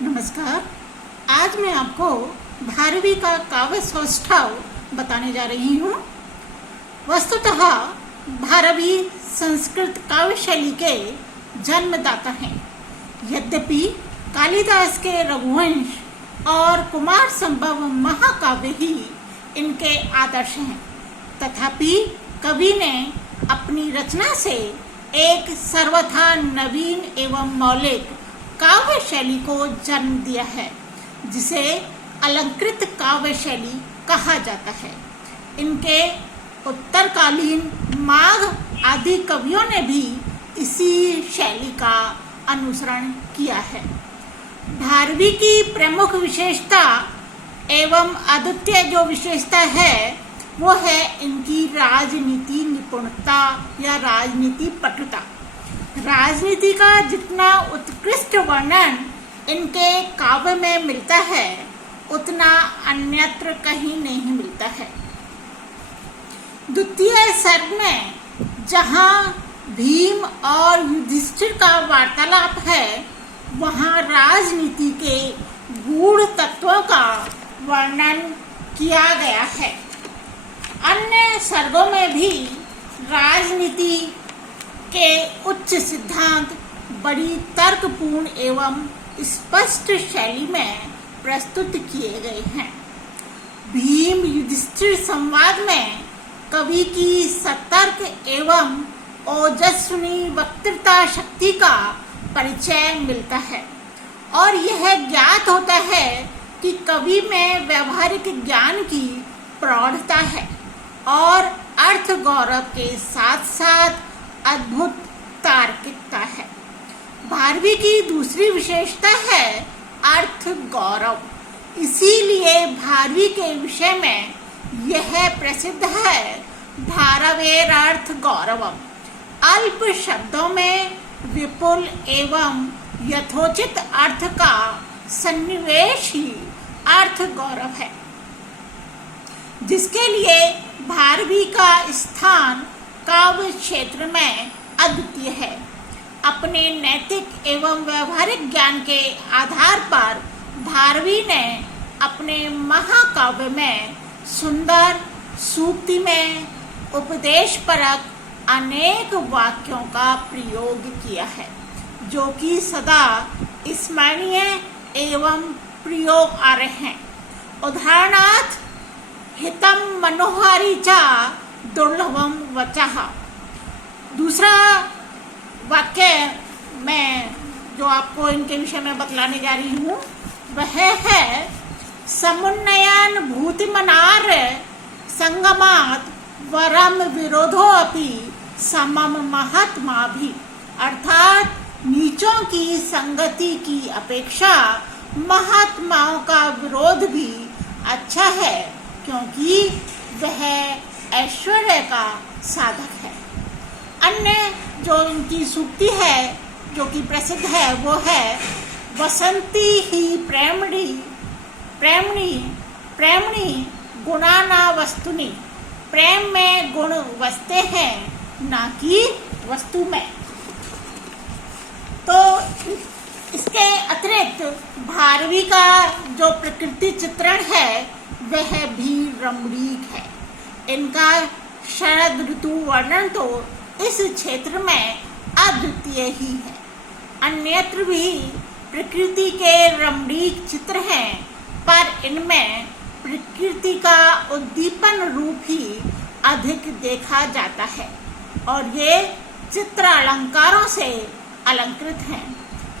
नमस्कार। आज मैं आपको भारवी का काव्य सौष्ठव बताने जा रही हूँ। वस्तुतः भारवी संस्कृत काव्य शैली के जन्मदाता हैं। यद्यपि कालिदास के रघुवंश और कुमार संभव महाकाव्य ही इनके आदर्श हैं, तथापि कवि ने अपनी रचना से एक सर्वथा नवीन एवं मौलिक काव्य शैली को जन्म दिया है, जिसे अलंकृत काव्य शैली कहा जाता है। इनके उत्तरकालीन माघ आदि कवियों ने भी इसी शैली का अनुसरण किया है। भारवी की प्रमुख विशेषता एवं अद्वितीय जो विशेषता है वो है इनकी राजनीति निपुणता या राजनीति पटुता। राजनीति का जितना उत्कृष्ट वर्णन इनके काव्य में मिलता है उतना अन्यत्र कहीं नहीं मिलता है। द्वितीय सर्ग में जहाँ भीम और युधिष्ठिर का वार्तालाप है, वहाँ राजनीति के गूढ़ तत्वों का वर्णन किया गया है। अन्य सर्गों में भी राजनीति के उच्च सिद्धांत बड़ी तर्कपूर्ण एवं स्पष्ट शैली में प्रस्तुत किए गए हैं। भीम युधिष्ठिर संवाद में कवि की सतर्क एवं ओजस्वी वक्तृता शक्ति का परिचय मिलता है और यह ज्ञात होता है कि कवि में व्यवहारिक ज्ञान की प्रौढ़ता है और अर्थ गौरव के साथ साथ अद्भुत तार्किकता है। भारवी की दूसरी विशेषता है अर्थ गौरव। इसीलिए भारवी के विषय में यह प्रसिद्ध है, भारवेर अर्थ गौरवम। अल्प शब्दों में विपुल एवं यथोचित अर्थ का सन्निवेश ही अर्थ गौरव है, जिसके लिए भारवी का स्थान काव्य क्षेत्र में अद्वितीय है। अपने नैतिक एवं व्यवहारिक ज्ञान के आधार पर भारवी ने अपने महाकाव्य में सुंदर सूक्ति में उपदेशपरक अनेक वाक्यों का प्रयोग किया है, जो कि सदा स्मरणीय एवं प्रयोग आ रहे हैं। उदाहरणार्थ हितम मनोहारी चा दुर्लभम वचः। दूसरा वाक्य मैं जो आपको इनके विषय में बतलाने जा रही हूँ वह है समुन्नयन भूतिमनार संगमात वरम विरोधो अपि समम महात्मा भी। अर्थात नीचों की संगति की अपेक्षा महात्माओं का विरोध भी अच्छा है, क्योंकि वह ऐश्वर्य का साधक है। अन्य जो इनकी सूक्ति है जो कि प्रसिद्ध है वो है वसंती ही प्रेमणी प्रेमणी प्रेमणी गुणाना वस्तुनि। प्रेम में गुण बसते हैं, ना कि वस्तु में। तो इसके अतिरिक्त भारवी का जो प्रकृति चित्रण है वह भी रमणीक है। इनका शरद ऋतु वर्णन तो इस क्षेत्र में अद्वितीय ही है। अन्यत्र भी प्रकृति के रमणीक चित्र हैं, पर इनमें प्रकृति का उद्दीपन रूप ही अधिक देखा जाता है और ये चित्र अलंकारों से अलंकृत हैं।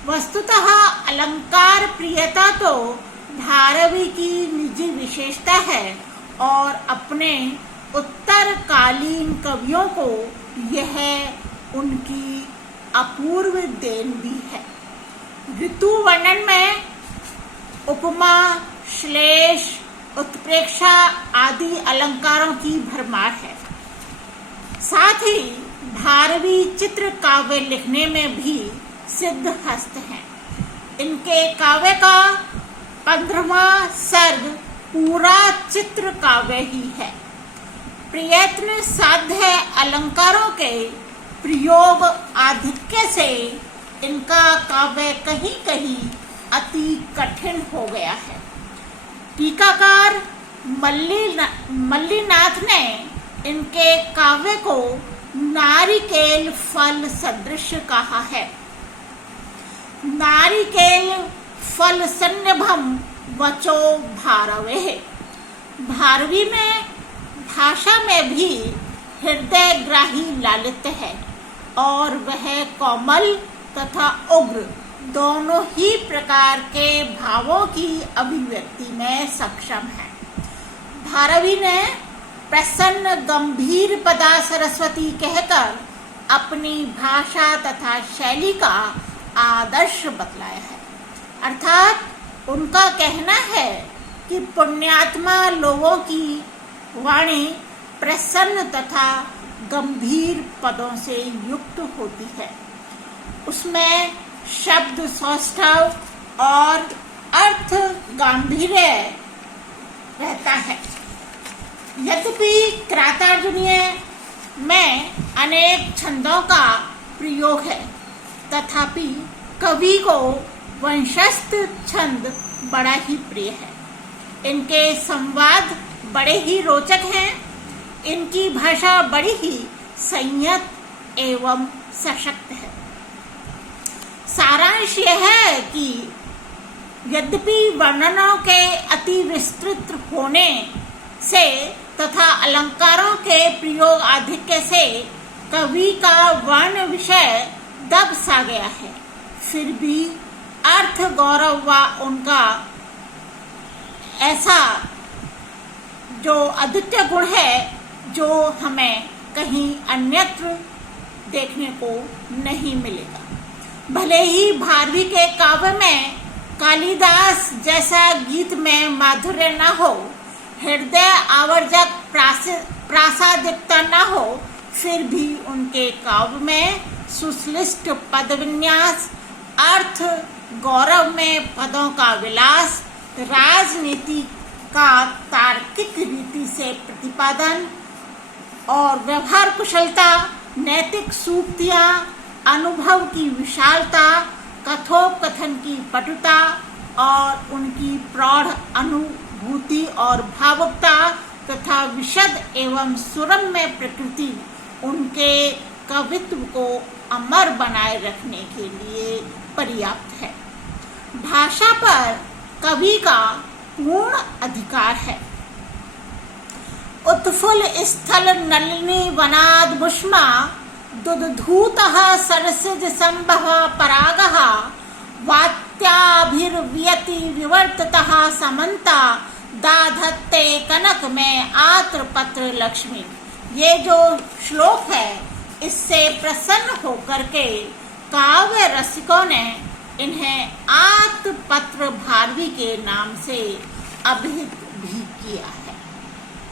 वस्तुतः अलंकार प्रियता तो भारवी की निजी विशेषता है और अपने उत्तरकालीन कवियों को यह उनकी अपूर्व देन भी है। ऋतु वर्णन में उपमा, श्लेष, उत्प्रेक्षा आदि अलंकारों की भरमार है। साथ ही भारवी चित्र काव्य लिखने में भी सिद्ध हस्त हैं। इनके काव्य का 15वां सर्ग पूरा चित्र काव्य ही है। प्रयत्न साध्य अलंकारों के प्रयोग आधिक्य से इनका काव्य कहीं कहीं अति कठिन हो गया है। टीकाकार मल्लीनाथ ने इनके काव्य को नारिकेल फल सदृश कहा है। नारिकेल फल सन्निभम वचो भारवे। भारवी में भाषा में भी हृदयग्राही लालित्य है और वह कोमल तथा उग्र दोनों ही प्रकार के भावों की अभिव्यक्ति में सक्षम है। भारवी ने प्रसन्न गंभीर पदा सरस्वती कहकर अपनी भाषा तथा शैली का आदर्श बतलाया है। अर्थात उनका कहना है कि पुण्यात्मा लोगों की वाणी प्रसन्न तथा गंभीर पदों से युक्त होती है। उसमें शब्द सौष्ठव और अर्थ गांभीर्य रहता है। यद्यपि किरातार्जुनीय में अनेक छंदों का प्रयोग है, तथापि कवि को वंशस्थ छंद बड़ा ही प्रिय है। इनके संवाद बड़े ही रोचक हैं। इनकी भाषा बड़ी ही संयत एवं सशक्त है। सारांश यह है कि यद्यपि वर्णनों के अति विस्तृत होने से तथा अलंकारों के प्रयोग आधिक्य से कवि का वर्ण विषय दब सा गया है, फिर भी अर्थ गौरव व उनका ऐसा जो अद्वितीय गुण है जो हमें कहीं अन्यत्र देखने को नहीं मिलेगा। भले ही भारवी के काव्य में कालिदास जैसा गीत में माधुर्य न हो, हृदय आवर्जक प्रासादिकता न हो, फिर भी उनके काव्य में सुश्लिष्ट पद विन्यास, अर्थ गौरव में पदों का विलास, राजनीति का तार्किक रीति से प्रतिपादन और व्यवहार कुशलता, नैतिक सूक्तियाँ, अनुभव की विशालता, कथोपकथन की पटुता और उनकी प्रौढ़ अनुभूति और भावुकता तथा विशद एवं सुरम्य प्रकृति उनके कवित्व को अमर बनाए रखने के लिए पर्याप्त है। भाषा पर कवि का पूर्ण अधिकार है। उत्फुल स्थल नलिनी वनाद भुष्मा दुधूतः सरसिज संभव परागः वात्याभिर्व्यति विवर्ततः समन्ता दाधत्ते कनक में आत्र पत्र लक्ष्मी। ये जो श्लोक है, इससे प्रसन्न होकर के काव्य रसिकों ने इन्हें आत्र पत्र भारवी के नाम से अभिहित भी किया है।